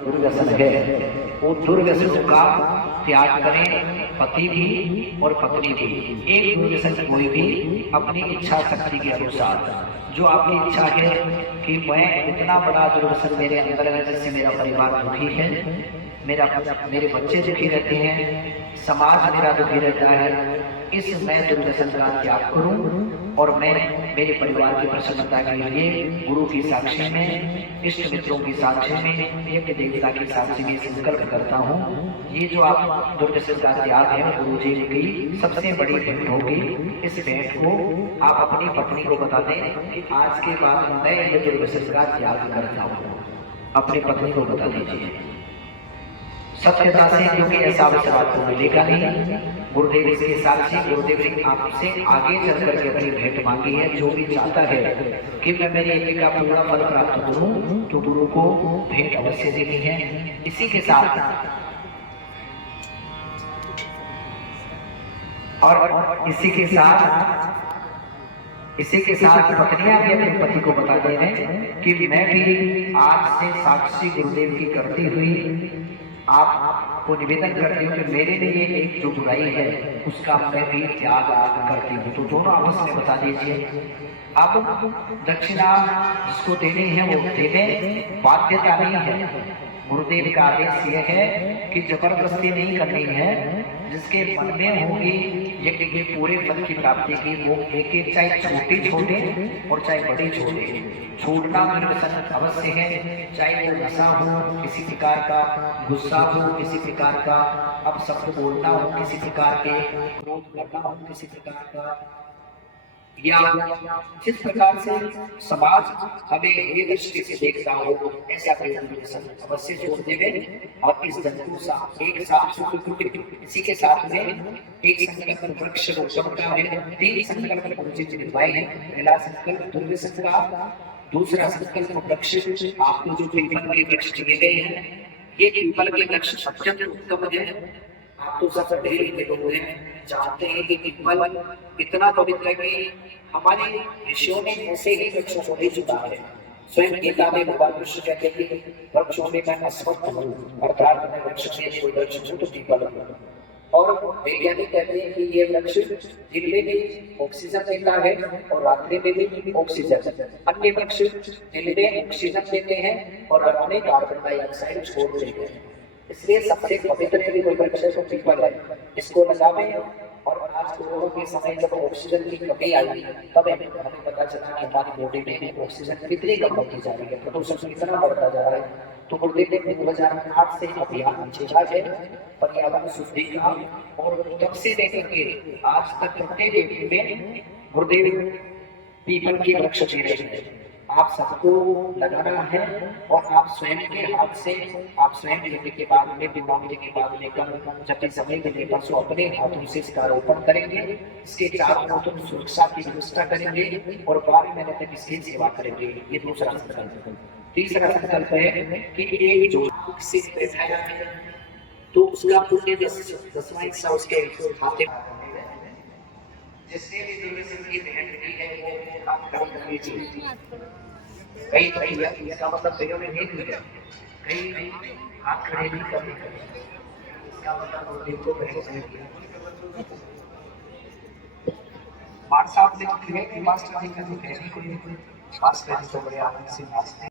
दुर्व्यसन है, वो दुर्व्यसनों का त्याग करें, पति भी और पत्नी भी। एक दुर्व्यसन कोई भी अपनी इच्छा शक्ति के अनुसार, जो आपकी इच्छा है कि मैं इतना बड़ा दुर्व्यसन मेरे अंदर है जिससे मेरा परिवार दुखी है, मेरे बच्चे दुखी रहते हैं, समाज मेरा दुखी रहता है, इस मैं दुर्व्यसन का त्याग करूं और मैं मेरे परिवार की प्रसन्नता के लिए गुरु की साक्षी में, इष्ट मित्रों की साक्षी में, एक देवता की साक्षी में संकल्प करता हूँ। ये जो आप दुर्व्यसन का त्याग है गुरु जी की सबसे बड़ी भेंट होगी। इस भेंट को आप अपनी पत्नी को बता दें कि आज के बाद मैं ये दुर्व्यसन का त्याग करता हूँ। अपनी पत्नी को बता दीजिए सत्यता से, क्योंकि ऐसा अवसर आपको मिलेगा नहीं। गुरुदेव इसके साक्षी, गुरुदेव ने आपसे आगे चल करके अपनी भेंट मांगी है। जो भी चाहता है कि मैं मेरी यज्ञ का पूरा फल प्राप्त करूं तो गुरु को भेंट अवश्य देनी है। इसी के साथ पत्नियां भी अपने पति को बता दे रहे कि मैं भी आज से साक्षी गुरुदेव की करती हुई आपको निवेदन करती हूँ कि मेरे लिए एक जो बुराई है उसका मैं भी त्याग करती हूँ। तो दोनों आपस में बता दीजिए। अब दक्षिणा जिसको देनी है वो देने, बाध्यता नहीं है। गुरुदेव का आदेश यह है कि जबरदस्ती नहीं करनी है। जिसके मन में होगी यज्ञ के पूरे फल की प्राप्ति की, वो एक एक चाहे छोटे छोटे और चाहे बड़े छोटे छोड़ना दुर्व्यसन अवश्य है। चाहे वो नशा हो किसी प्रकार का, गुस्सा हो किसी प्रकार का, अब शब्द बोलना हो किसी प्रकार के, क्रोध करना हो किसी प्रकार का, या जिस प्रकार से समाज हमें ये दृष्टि से देखता हो ऐसा दुर्व्यसन अवश्य छोड़ देवे। और इस जंतु एक साथ इसी के साथ में एक संकल्प वृक्ष रोपण का है। 3 संकल्प गुरुजी ने निभाए हैं। पहला संकल्प दुर्व्यसन का, दूसरा संकल्प वृक्ष, आपको जो पीपल के वृक्ष दिए गए हैं, ये पीपल के वृक्ष अत्यंत उत्तम है। आप तो सब ढेर हुए जानते हैं कि पीपल इतना पवित्र है कि हमारे ऋषियों ने ऐसे ही वृक्षों को भी चुना है। स्वयं गीता में भगवान कृष्ण कहते हैं कि वृक्षों में मैं अस्वस्थ हूँ, अर्थात मैं वृक्ष में कोई वृक्ष हूँ तो पीपल हूँ। और वैज्ञानिक कहते हैं कि ये वृक्ष दिन में भी ऑक्सीजन देता है और रात्रि में भी ऑक्सीजन। अन्य वृक्ष दिन में ऑक्सीजन देते हैं और रात में कार्बन डाइऑक्साइड छोड़ देते हैं। इसलिए सबसे पवित्र यदि कोई वृक्ष है तो पीपल है। इसको लगावे। और आज कोरोना के समय जब ऑक्सीजन की कमी आई तब हमें पता चला कि हमारी बॉडी में ऑक्सीजन कितनी कम होती जा रही है, प्रदूषण कितना बढ़ता जा रहा है। तो गुरुदेव ने 2008 से अभियान चला है पर्यावरण शुद्धि का, और तब से लेकर के आज तक प्रत्येक व्यक्ति में गुरुदेव पीपल के वृक्ष दे रहे हैं। आप सबको लगाना है और आप स्वयं के हाथ से, आप स्वयं लेने के बाद में, बिमारी के बाद लेकर जब भी समय मिले परसों अपने हाथों से इसका रोपण करेंगे। इसके चारों ओर सुरक्षा की व्यवस्था करेंगे और 12 महीने तक इसकी सेवा करेंगे। ये दूसरा संकल्प है। तीसरा संकल्प है कि एक जो तो उसका पुण्य 10वां हिस्सा उसके खाते जिसने भी दुर्व्यसन की भेंट की है वो आप कर लीजिए। कई इसका मतलब कईयों ने नहीं किया, कई हाथ खड़े नहीं करने का, इसका मतलब गुरुदेव को पहले से किया। मास्टर साहब ने कहा कि मास्टर जी का तो कहने को नहीं, मास्टर जी तो बड़े आनंद से नाचते